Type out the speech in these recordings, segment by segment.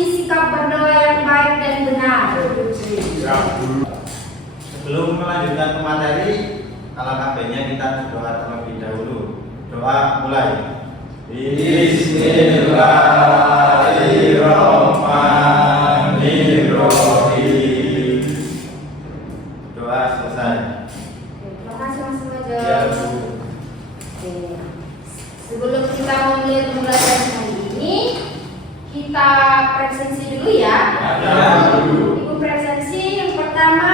sikap berdoa yang baik dan benar. Sebelum melanjutkan ke materi, alangkah baiknya kita berdoa terlebih dahulu. Doa mulai. Bismillahirrahmanirrahim. Doa selesai. Terima kasih Mas Majo. Ya, Bu. Oke. Sebelum kita mulai pembelajaran hari ini, kita presensi dulu ya. Ibu presensi yang pertama,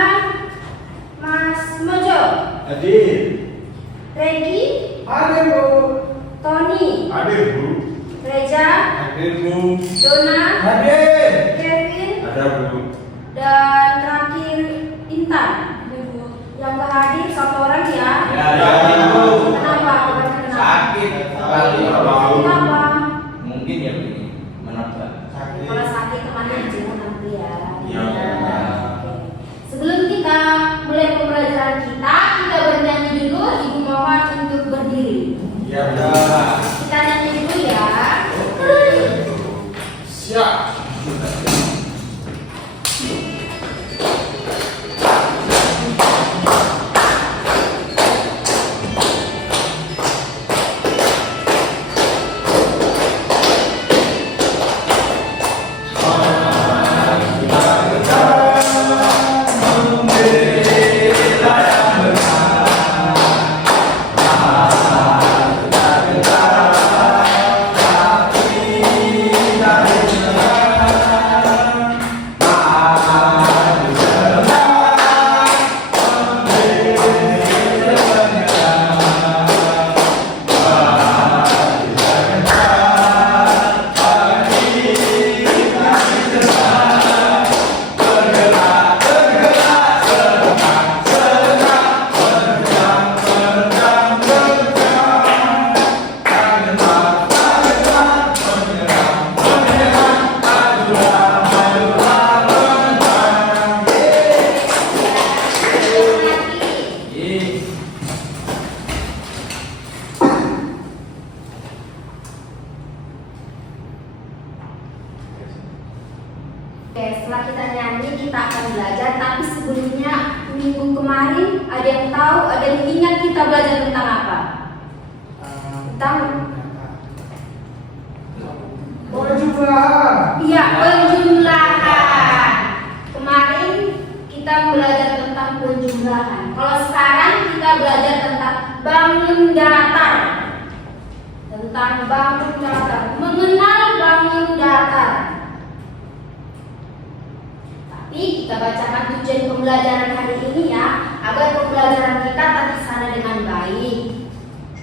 Mas Mojo. Hadir. Regi, Hadir, Bu. Tony, Hadir, Bu. Reja, Hadir, Bu. Dona, Hadir. Kevin, Ada, Bu. dan terakhir Intan. Ibu yang gak hadir satu orang ya. Ya, Bu. Kenapa? Kenapa? Sakit sekali. Kenapa? Mungkin ya begini menabrak. Kalau sakit temannya jenguk nanti ya. Iya. Oke. Sebelum kita mulai pembelajaran kita bernyanyi dulu. Ibu mohon untuk berdiri. Ya, Bu. Kita nyanyi dulu ya. Siap. Oke, setelah kita nyanyi kita akan belajar. Tapi sebelumnya minggu kemarin ada yang tahu, ada yang ingat kita belajar tentang apa? Tentang Berjumlah. iya, penjumlahan. Kemarin kita belajar tentang penjumlahan. Kalau sekarang kita belajar tentang bangun datar. Tentang bangun datar, mengenal bangun datar. Tapi kita bacakan tujuan pembelajaran hari ini ya, agar pembelajaran kita terlaksana dengan baik.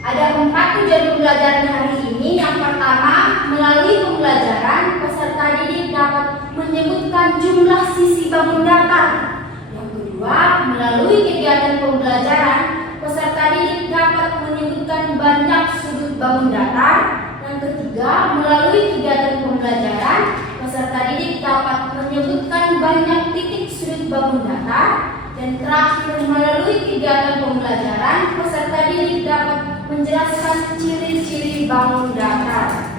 Ada 4 tujuan pembelajaran hari ini. Yang pertama, melalui pembelajaran peserta didik dapat menyebutkan jumlah sisi bangun datar. Yang kedua, melalui kegiatan pembelajaran peserta didik dapat menyebutkan banyak sudut bangun datar. Yang ketiga, melalui kegiatan pembelajaran peserta didik dapat menyebutkan banyak titik sudut bangun datar. Dan terakhir, melalui kegiatan pembelajaran peserta didik dapat menjelaskan ciri-ciri bangun datar.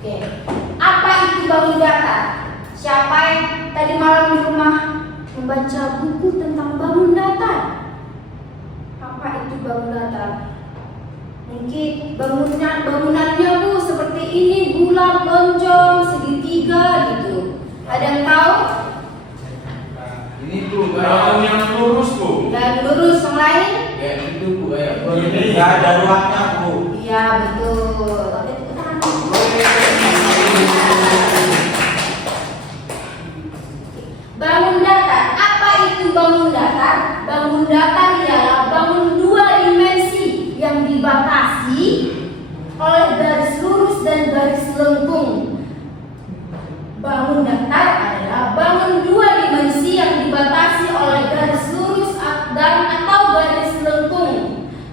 Oke, apa itu bangun datar? Siapa yang tadi malam di rumah membaca buku tentang bangun datar? Apa itu bangun datar? Mungkin bangunannya Bu seperti ini, bulat, lonjong, segitiga gitu. Ada yang tahu? Ini Bu, bangun yang lurus Bu. Dan lurus yang lain? Ya itu Bu, ya. Ini nggak ada ruangnya, Bu. Iya betul. Bangun datar. Apa itu bangun datar? Bangun datar ialah bangun 2 dimensi yang dibatasi oleh garis lurus dan garis lengkung. Bangun datar adalah bangun 2 dimensi yang dibatasi oleh garis lurus dan atau garis lengkung.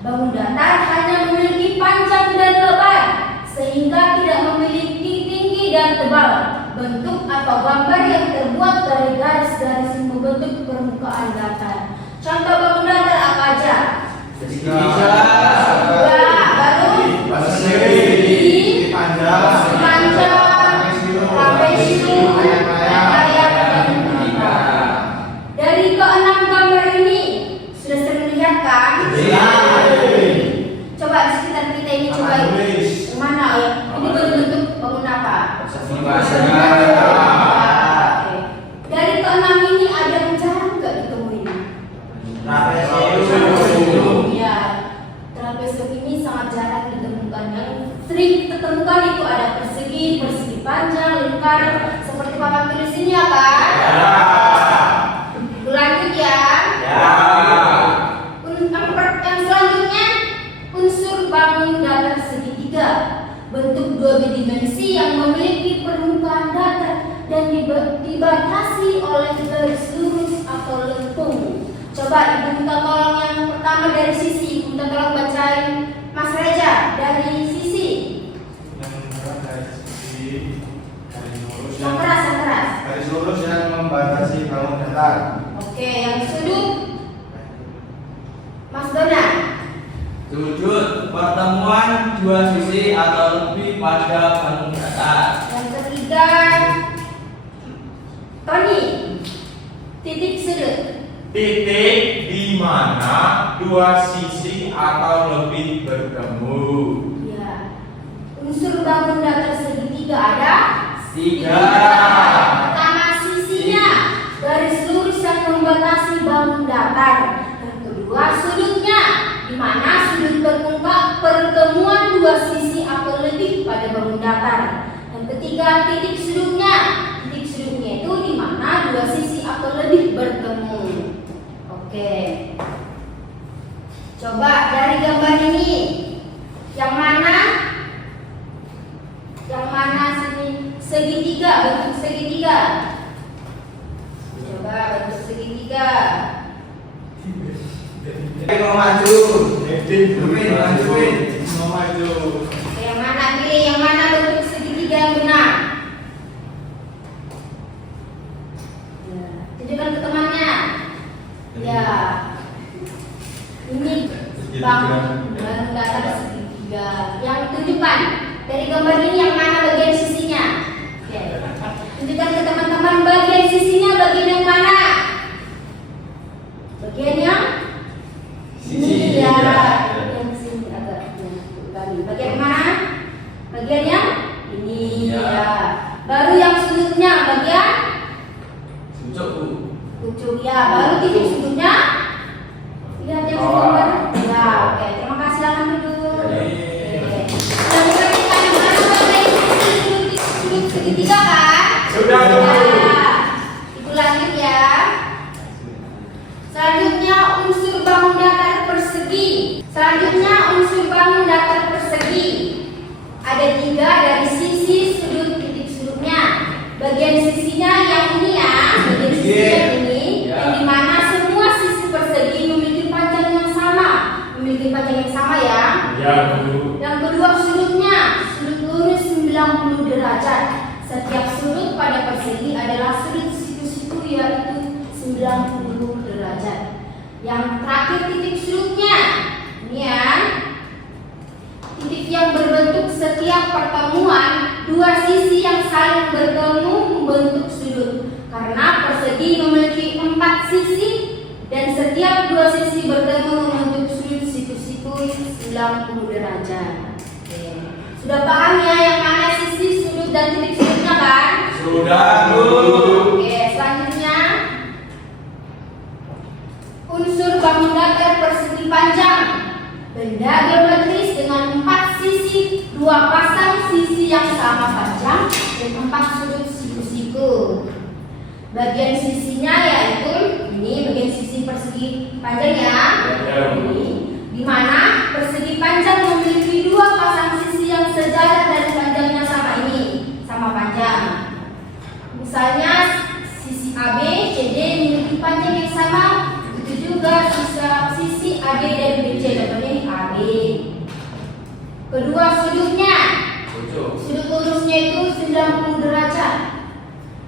Bangun datar hanya memiliki panjang dan lebar, sehingga tidak memiliki tinggi dan tebal. Bentuk atau gambar yang terbuat dari garis-garis yang membentuk permukaan datar. Contoh bangun datar apa aja? Segitiga. Baru Persegi, panjang, ini sangat jarang ditemukan. Yang sering kita temukan itu ada persegi, persegi panjang, lingkar, seperti papan tulis ini ya kan? Lanjut ya. Yang selanjutnya unsur bangun datar segitiga, bentuk dua dimensi yang memiliki permukaan datar dan dibatasi oleh garis lurus atau lengkung. Coba Ibu minta tolong yang pertama dari sisi, Ibu minta tolong bacain Mas Reja dari sisi. Yang dari sisi garis lurus Yang keras, yang keras. garis lurus yang membatasi bangun datar. Oke, yang sudut Mas Dona. Sudut pertemuan dua sisi atau lebih pada bangun datar. Yang ketiga Tony. Titik sudut. Titik di mana dua sisi atau lebih bertemu. Ya. Unsur bangun datar segitiga ada Tiga. Pertama sisinya, garis lurus yang membatasi bangun datar. Yang kedua sudutnya, di mana sudut pertemuan dua sisi atau lebih pada bangun datar. Yang ketiga titik sudutnya. Titik sudutnya itu di mana dua sisi atau lebih bertemu. Oke. Coba dari gambar ini, yang mana? Yang mana sini? Segitiga, bentuk segitiga. Coba bentuk segitiga. Mau maju. Mau maju. Yang mana pilih? Yang mana bentuk segitiga yang benar? Ya, tunjukkan ke temannya. Ya, ini bangun datar segitiga. Yang tunjukkan dari gambar ini yang mana bagian sisinya? Oke. Tunjukkan ke teman-teman bagian sisinya, bagian yang mana? Bagian yang Sisi. ya, bagian sini agak kembali. Bagian mana? Bagian yang ini Ya. ya. Baru yang sudutnya bagian Sudut Bu. ujung ya. Baru titik sudutnya. Lihat yang gambar. Ya, oke. Terima kasih, silakan duduk. Oke. Oke. Kita yang mana bagian sudut segitiga kan? Sudah, Ya. Bu. Ibu lanjut ya. Selanjutnya unsur bangun datar persegi. Ada tiga dari sisi sudut titik sudutnya. Bagian sisinya yang ini ya, bagian sisi yang ini, Ya. yang dimana semua sisi persegi memiliki panjang yang sama, ya. Ya, Bu. Yang kedua sudutnya, sudut lurus 90 derajat. Setiap sudut pada persegi adalah sudut siku-siku yaitu 90 derajat. Yang terakhir titik sudutnya, ini ya, titik yang berbentuk setiap pertemuan dua sisi yang saling bertemu membentuk sudut. Karena persegi memiliki 4 sisi dan setiap dua sisi bertemu membentuk sudut siku-siku 90 derajat. Oke. Sudah paham ya yang mana sisi sudut dan titik sudutnya kan? Sudah Bu. Oke, selanjutnya unsur bangun datar persegi panjang. Benda geometris dengan 4 sisi, 2 pasang sisi yang sama panjang dan 4 sudut siku-siku. Bagian sisinya yaitu ini bagian sisi persegi panjang ya. Ya, Bu. Ini di mana persegi panjang memiliki 2 pasang sisi yang sejajar dan panjangnya sama ini, sama panjang. Misalnya sisi AB, CD memiliki panjang yang sama, begitu juga sisi AD dan BC, contohnya ini AB. Kedua sudutnya, sudut lurusnya itu 90 derajat.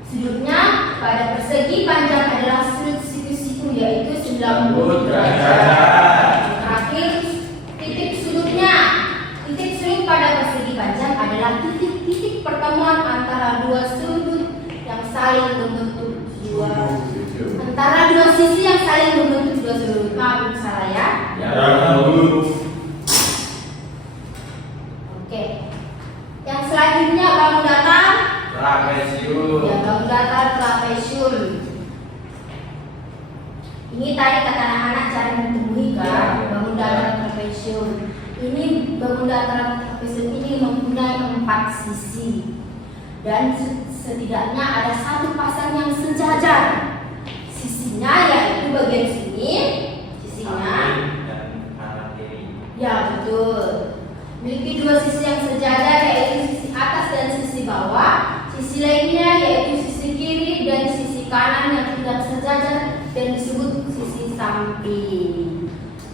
Sudutnya pada persegi panjang adalah sudut siku-siku yaitu 90 derajat. Terakhir titik sudutnya, titik sudut pada persegi panjang adalah titik-titik pertemuan antara dua sudut yang saling membentuk antara dua sisi yang saling membentuk dua sudut. Maaf salah ya. Ya, Bu. Oke. Yang selanjutnya bangun datar. Trapesium. Ya, bangun datar trapesium. Ini tadi kata anak-anak cara mentemui kan Ya. bangun datar trapesium. Ini bangun datar trapesium ini mempunyai 4 sisi dan setidaknya ada 1 pasang yang sejajar. Sisinya yaitu bagian sini, sisinya. dan kanan kiri. Ya betul. Memiliki 2 sisi yang sejajar yaitu sisi atas dan sisi bawah. Sisi lainnya yaitu sisi kiri dan sisi kanan yang tidak sejajar dan disebut sisi samping.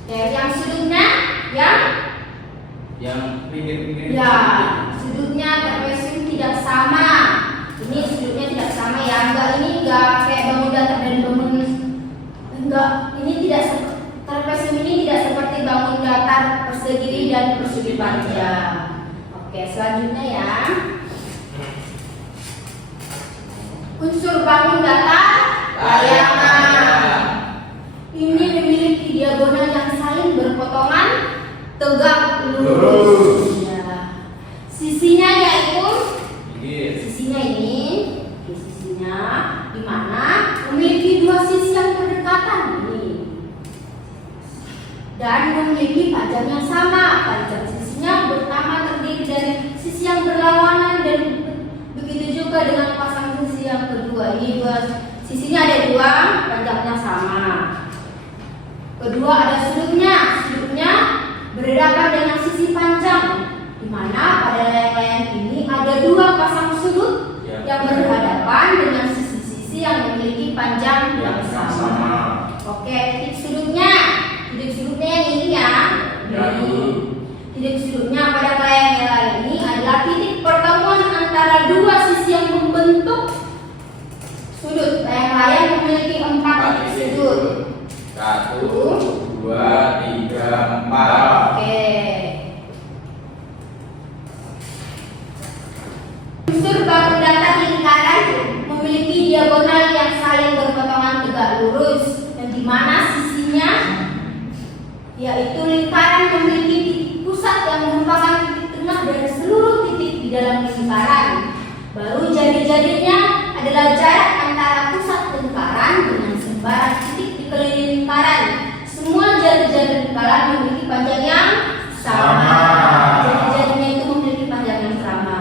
Yang sudutnya Yang pinggir-pinggir. ya sudutnya trapesium tidak sama. Ini sudutnya tidak sama ya. Ini enggak kayak bangun datar dan bangun ini tidak trapesium ini tidak seperti bangun datar persegi dan persegi panjang. Oke, selanjutnya ya. Unsur bangun datar layangan. Ini memiliki diagonal yang saling berpotongan tegak lurus. Ya. Sisinya yaitu sisinya ini, sisinya di mana memiliki 2 sisi yang berdekatan ini dan memiliki panjang yang sama. Panjang sisinya pertama terdiri dari sisi yang berlawanan dan begitu juga dengan pasang sisi yang kedua. Ini 2 sisinya ada 2, panjangnya sama. Kedua ada sudutnya. Sudutnya berhadapan dengan sisi panjang, di mana pada layang-layang ini ada 2 pasang sudut yang berhadapan dengan sisi-sisi yang memiliki panjang yang sama. Oke, titik sudutnya yang ini ya. Titik sudutnya pada layang-layang ini adalah titik pertemuan antara 2 sisi yang membentuk sudut. Layang-layang memiliki 4 titik sudut. 1, 2, 3, 4. Oke. Unsur bangun datar lingkaran memiliki diagonal yang saling berpotongan tegak lurus dan di mana sisinya yaitu lingkaran memiliki titik pusat yang merupakan titik tengah dari seluruh titik di dalam lingkaran. Baru jari-jarinya adalah jarak antara pusat lingkaran dengan sebaran titik di keliling lingkaran. Semua jari-jari lingkaran memiliki panjang yang sama. Jari-jarinya itu memiliki panjang yang sama.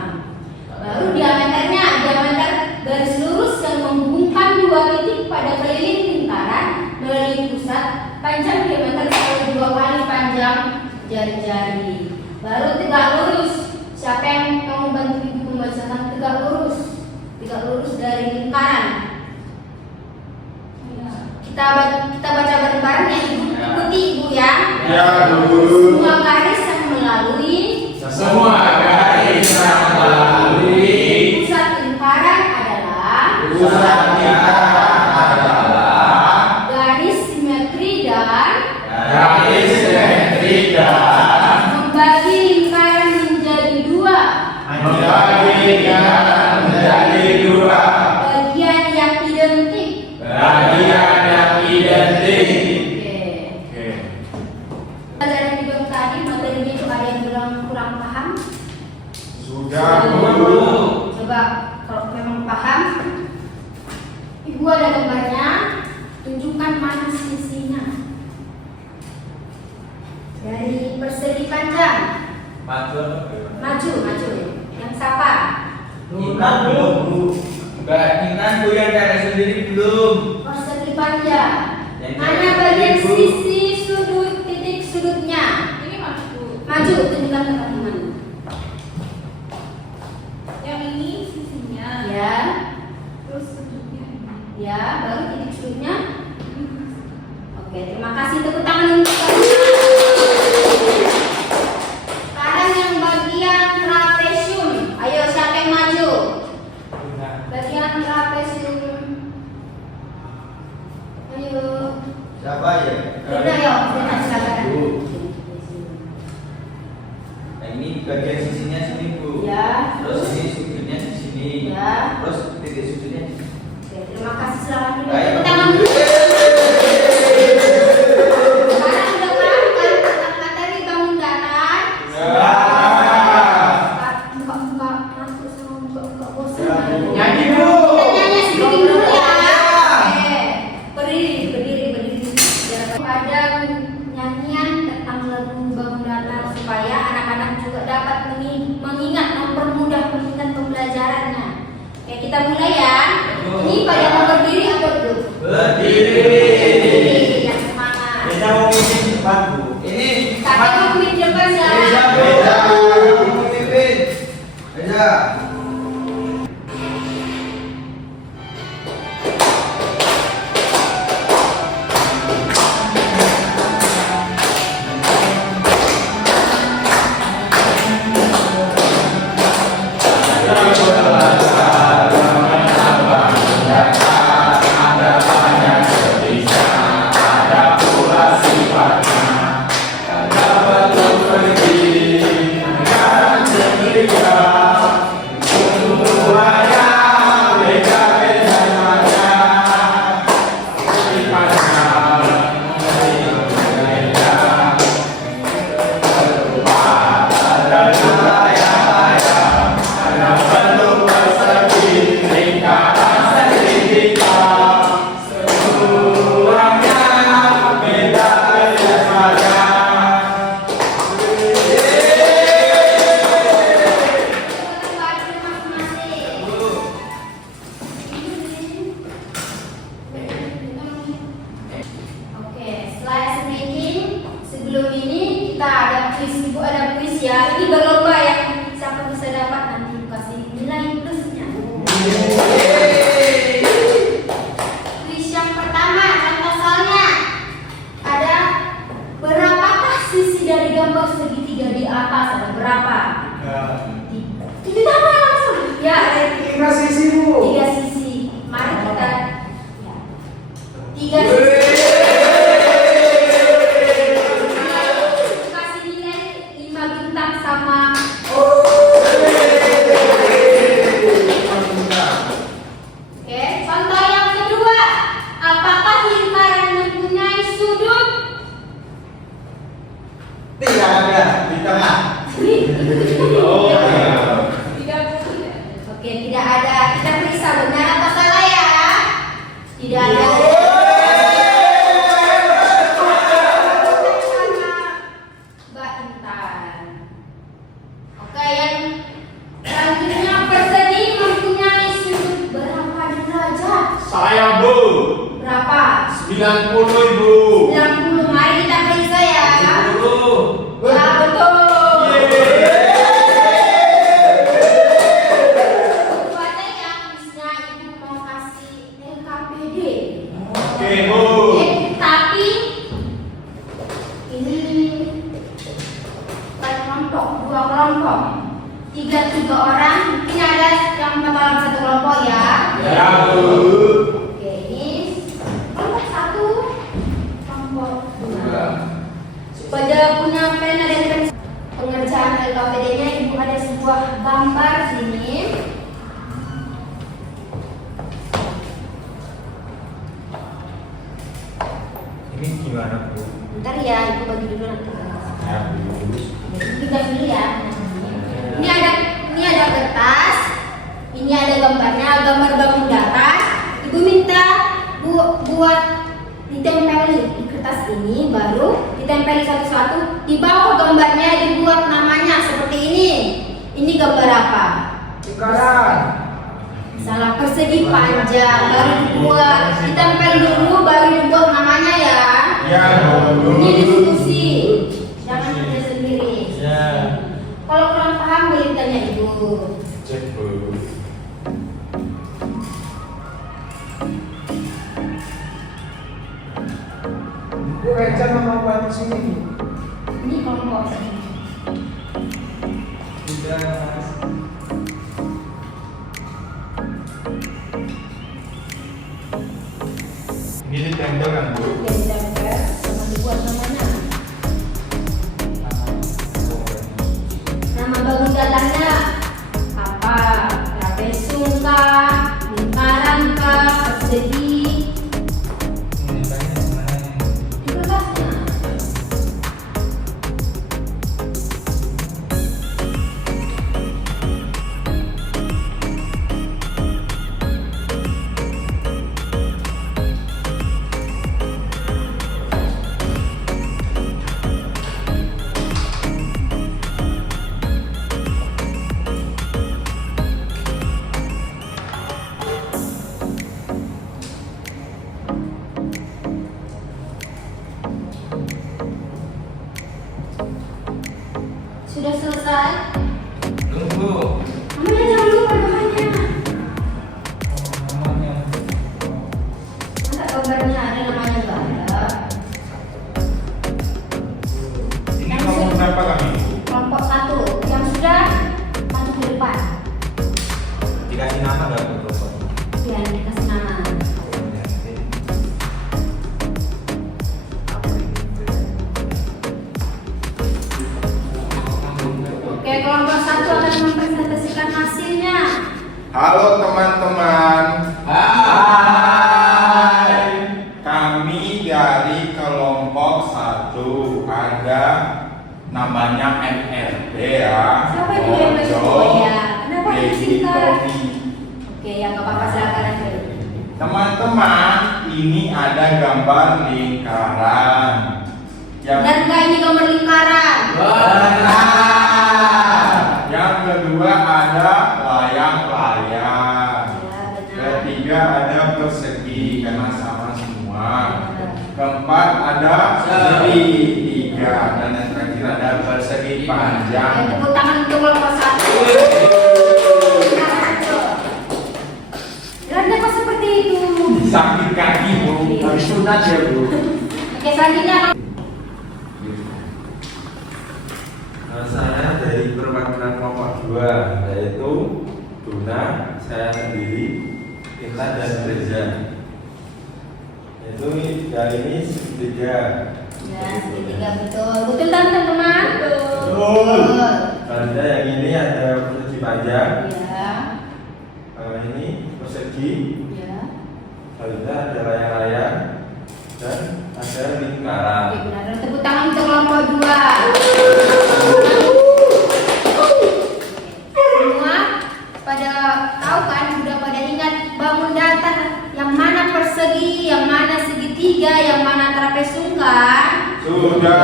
Baru diameternya, diameter garis lurus yang menghubungkan 2 titik pada keliling lingkaran melalui pusat. Panjang diameter selalu 2 kali panjang jari-jari. Baru tegak lurus. Siapa yang mau bantu ibu membacakan tegak lurus? Tegak lurus dari lingkaran. Kita baca bareng-bareng ya ibu. Ikuti ibu ya. Ya, Bu. Semua garis yang melalui Semua garis yang melalui pusat lingkaran adalah pusat lingkaran adalah garis simetri dan garis simetri dan membagi lingkaran menjadi 2 membagi lingkaran menjadi 2 bagian yang identik. bagian yang identik. Oke. Pelajaran video tadi materinya itu ada yang kurang paham. Sudah, Bu. Coba kalau memang paham, ibu ada gambarnya, tunjukkan mana sisinya. Dari persegi panjang, Maju atau bagaimana? maju, yang siapa? Intan belum, Bu. Mbak Intan goyang cara sendiri belum. Persegi panjang. Yang Mana dari bagian ibu. sisi sudut titik sudutnya? Ini maju. Maju, tunjukkan ke teman. Yang ini sisinya. Ya, Terus sudutnya ini. ya, baru titik sudutnya. Oke, terima kasih, tepuk tangan untuk kalian. Sekarang yang bagian trapesium. Ayo siapa yang maju? Bagian trapesium. Ayo. Siapa ya? Udah ya, kita silakan. Nah, ini bagian sisinya sini, Bu. Ya. Terus ini sudutnya di sini. Ya. Terus titik sudutnya di sini. Oke, terima kasih, selamat dulu. Ayo. Tepuk tangan dulu. Sekarang udah paham kan tentang materi bangun datar? Buka masuk sama buka bosan. Nyanyi, Bu. Kita nyanyi sedikit dulu ya. Oke. Berdiri. Biar ada nyanyian tentang lagu bangun datar supaya anak-anak juga dapat mengingat, mempermudah mengingat pembelajarannya. Oke, kita mulai ya. Ini pada mau berdiri atau duduk? Berdiri. Yang semangat. Beda mau mimpin depan Bu. Ini Kakak mau mimpin depan ya. Beda. Pemimpin. Beda. Oke, setelah snacking, sebelum ini kita ada kuis. Ibu ada kuis ya. Ini berlomba yang siapa bisa dapat nanti Ibu kasih nilai plusnya. Kuis yang pertama, contoh soalnya ada berapakah sisi dari gambar segitiga di atas? Ada berapa? Itu sama langsung. Ya, ada 3 sisi Bu. 3 sisi. Mari kita ya. 3 sisi. Kasih nilai 5 bintang sama. Oke, contoh yang kedua. Apakah lingkaran mempunyai sudut? Tidak ada di tengah. Oh, iya. Oke, tidak ada. Kita periksa benar atau salah ya. Tidak ada. Mbak Intan. Oke, yang selanjutnya persegi mempunyai sudut berapa derajat? Saya Bu. Berapa? 90 Ibu. 90. Mari kita periksa ya. 10. Ya, betul. Buatnya yang bisa Ibu mau kasih LKPD. Oke Bu. Tapi ini bukan kelompok, 2 kelompok, 3 orang. Mungkin ada yang dalam 1 kelompok ya. Ya Bu. Oke, ini kelompok 1, kelompok 2. Pada punya pena dan pensil. Pengerjaan LKPD-nya Ibu ada sebuah gambar sini. Ini gimana Bu? Bentar ya, Ibu bagi dulu nanti. Ya Bu. Kita dulu ya. Ini ada kertas. Ini ada gambarnya, gambar bangun datar. Ibu minta buat ditempeli di kertas ini, baru ditempeli satu-satu. Di bawah gambarnya dibuat namanya seperti ini. Ini gambar apa? Lingkaran. Salah, persegi panjang. Baru dibuat, ditempel dulu, baru dibuat namanya ya. Ya Bu. Ini diskusi, jangan kerja sendiri. Ya. Kalau kurang paham boleh tanya Ibu. Cek Bu. Bu Eca membuat sini. Ini kelompok sini. Ini ditempel kan Bu? Yang ditempel sama dibuat namanya. Nama bangun datarnya apa? Trapesium kah? Lingkaran kah? Persegi? Di kertasnya. Sudah selesai? Tunggu. Kamu jangan lupa doanya. Masa gambarnya ada namanya nggak ada? Ini kelompok berapa kami? Kelompok 1 yang sudah masuk ke depan. Dikasih nama nggak ke kelompok? Ya, dikasih nama. Oke, kelompok 1 akan mempresentasikan hasilnya. Halo teman-teman. Hai. Kami dari kelompok 1 ada namanya MRD ya. Siapa itu yang Mojo, ya? Kenapa Dedi, disingkat? Tony. Oke, ya nggak apa-apa, silakan aja. Teman-teman, ini ada gambar lingkaran. Yang Dan nggak ini gambar lingkaran? Yang kedua ada layang-layang. Ya, benar. Ketiga ada persegi karena sama semua. Keempat ada segitiga dan yang terakhir ada persegi Oke, panjang. tepuk tangan untuk kelompok 1. Kenapa kok seperti itu? Sakit kaki bu, harus sunat ya bu. Oke, selanjutnya Saya dari perwakilan kelompok 2 yaitu Duna, saya sendiri, Intan dan Reza. Yaitu kali ini segitiga. ya, segitiga betul. Betul kan teman-teman? Betul. Selanjutnya yang ini ada persegi panjang, Ya. ini persegi, Ya. selanjutnya ada layang-layang dan ada lingkaran. Oke, benar. Dan tepuk tangan untuk kelompok 2. Semua pada tahu kan, sudah pada ingat bangun datar yang mana persegi, yang mana segitiga, yang mana trapesium kan? Sudah.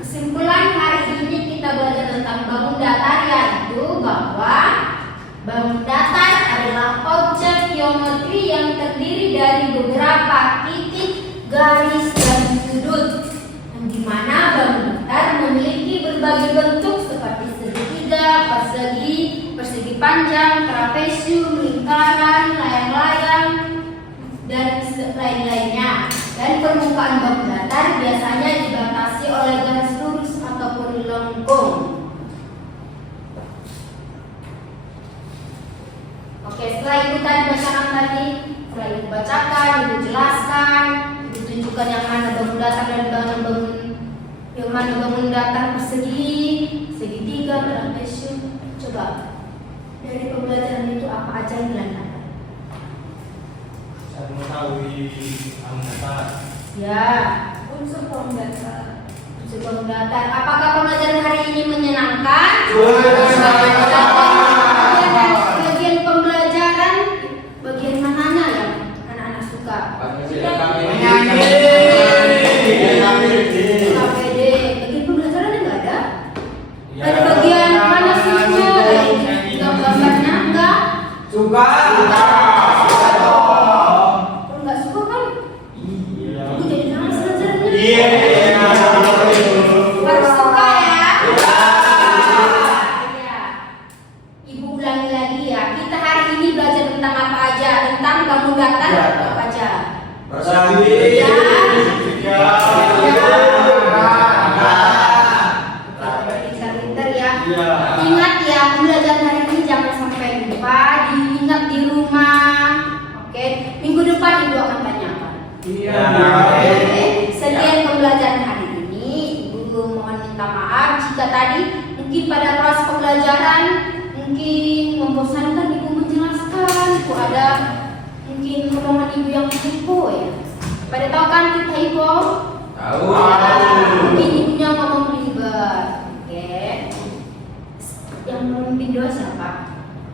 Kesimpulan hari ini kita belajar tentang bangun datar, yaitu bahwa bangun datar adalah objek geometri yang terdiri dari beberapa titik, garis, dan sudut, yang dimana bangun datar memiliki berbagai bentuk seperti segitiga, persegi, persegi panjang, trapesium, lingkaran, layang-layang, dan lain-lainnya. Dan permukaan bangun datar biasanya dibatasi oleh garis lurus ataupun lengkung. Oke, setelah ibu tadi bacakan tadi, setelah ibu bacakan, ibu jelaskan, ibu tunjukkan yang mana bangun datar dan yang mana bangun datar persegi, segitiga, trapesium. Coba dari pembelajaran itu apa aja yang dilakukan? Saya mengetahui anggota. Ya, Unsur bangun datar. unsur bangun datar. Apakah pembelajaran hari ini menyenangkan? Bagian pembelajaran, bagian mananya yang anak-anak suka? KPD. Bagian pembelajarannya nggak ada? Ada bagian mana sihnya? Dari gambarnya enggak? Suka. Kalau nggak suka kan? Ibu jadi malas belajarnya. Harus suka ya. Iya. Ibu ulangi lagi ya. Kita hari ini belajar tentang apa aja? Tentang bangun datar apa aja? Persegi. Pintar-pintar ya. Ingat ya, pembelajaran hari ini jangan sampai lupa. Diingat di rumah. Oke, minggu depan ibu akan tanyakan. Iya. Oke, sekian pembelajaran hari ini. Ibu mohon minta maaf jika tadi mungkin pada kelas pembelajaran mungkin membosankan ibu menjelaskan. Ibu ada mungkin omongan ibu yang typo ya. Pada tahu kan kita typo? Tahu. Mungkin ibunya ngomong ribet. Oke. Yang memimpin doa siapa?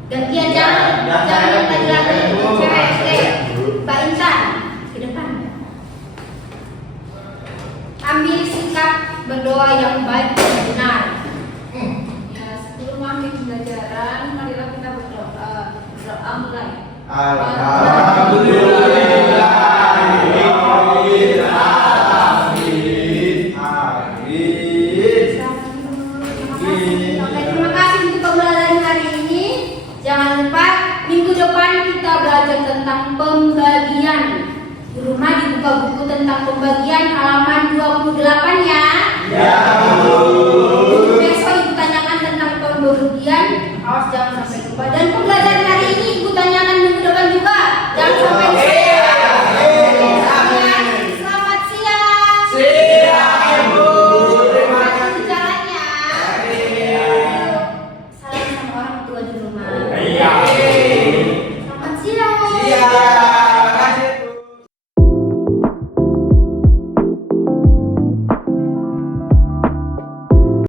Gantian jangan yang tadi lagi cewek. Oke. Mbak Intan ke depan. Ambil sikap berdoa yang baik dan benar. Ya, sebelum akhir pembelajaran, marilah kita berdoa. Berdoa mulai. buku tentang pembagian halaman 28 ya. Ya, Bu.